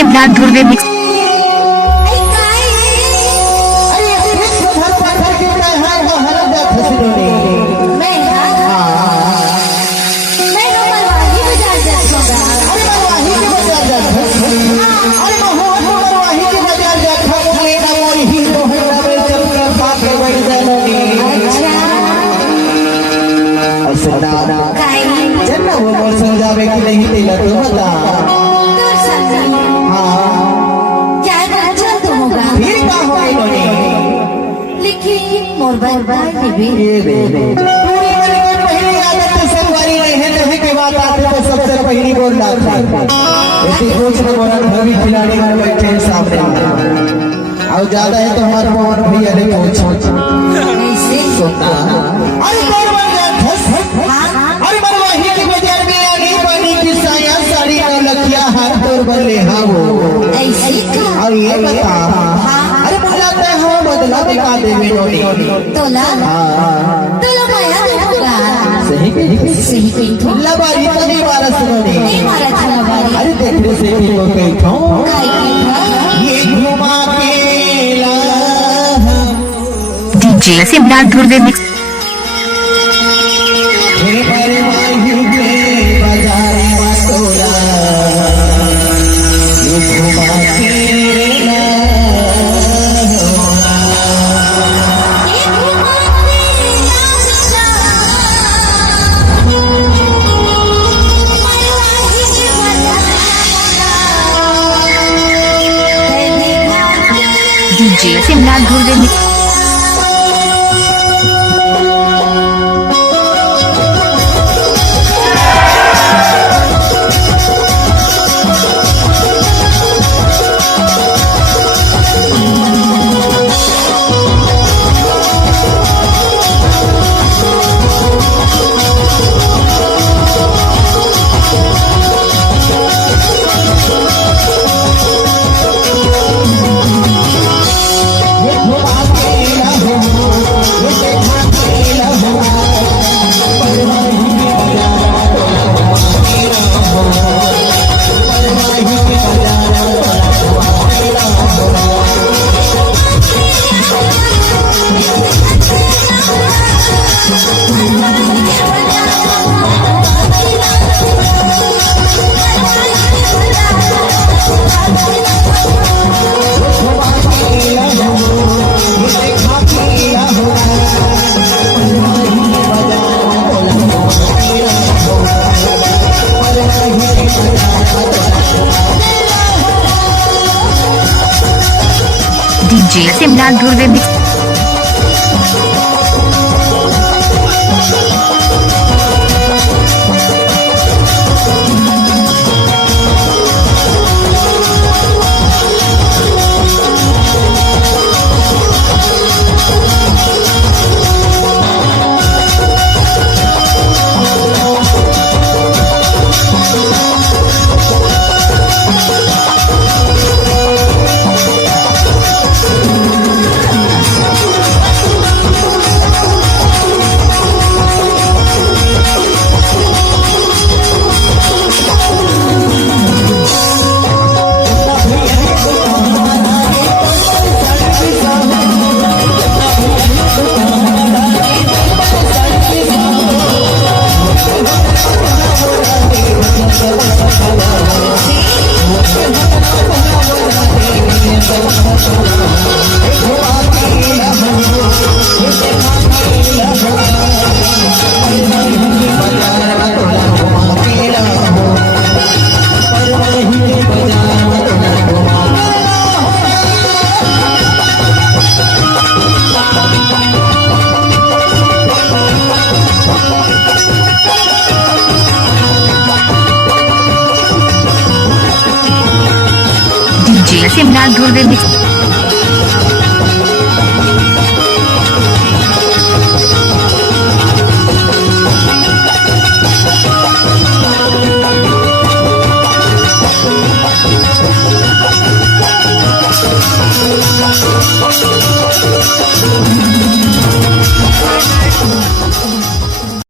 सिमरन ध्रुवे मिक्स। सबसे पहली बोल खिलाड़ी में बैठे हैं सामने और ज्यादा है तो हमारे पवन भैया ने और ये बता अरे बुलाते हो बदला दिखा दे सही लबारी तो नहीं मारा सुनोने अरे देखने से को कहता ये घुमा के ला डीजे सिमरन ध्रुवे मिक्स। डीजे सिमरन ध्रुवे मिक्स। डीजे सिमरन ध्रुवे मिक्स। डीजे सिमरन ध्रुवे मिक्स।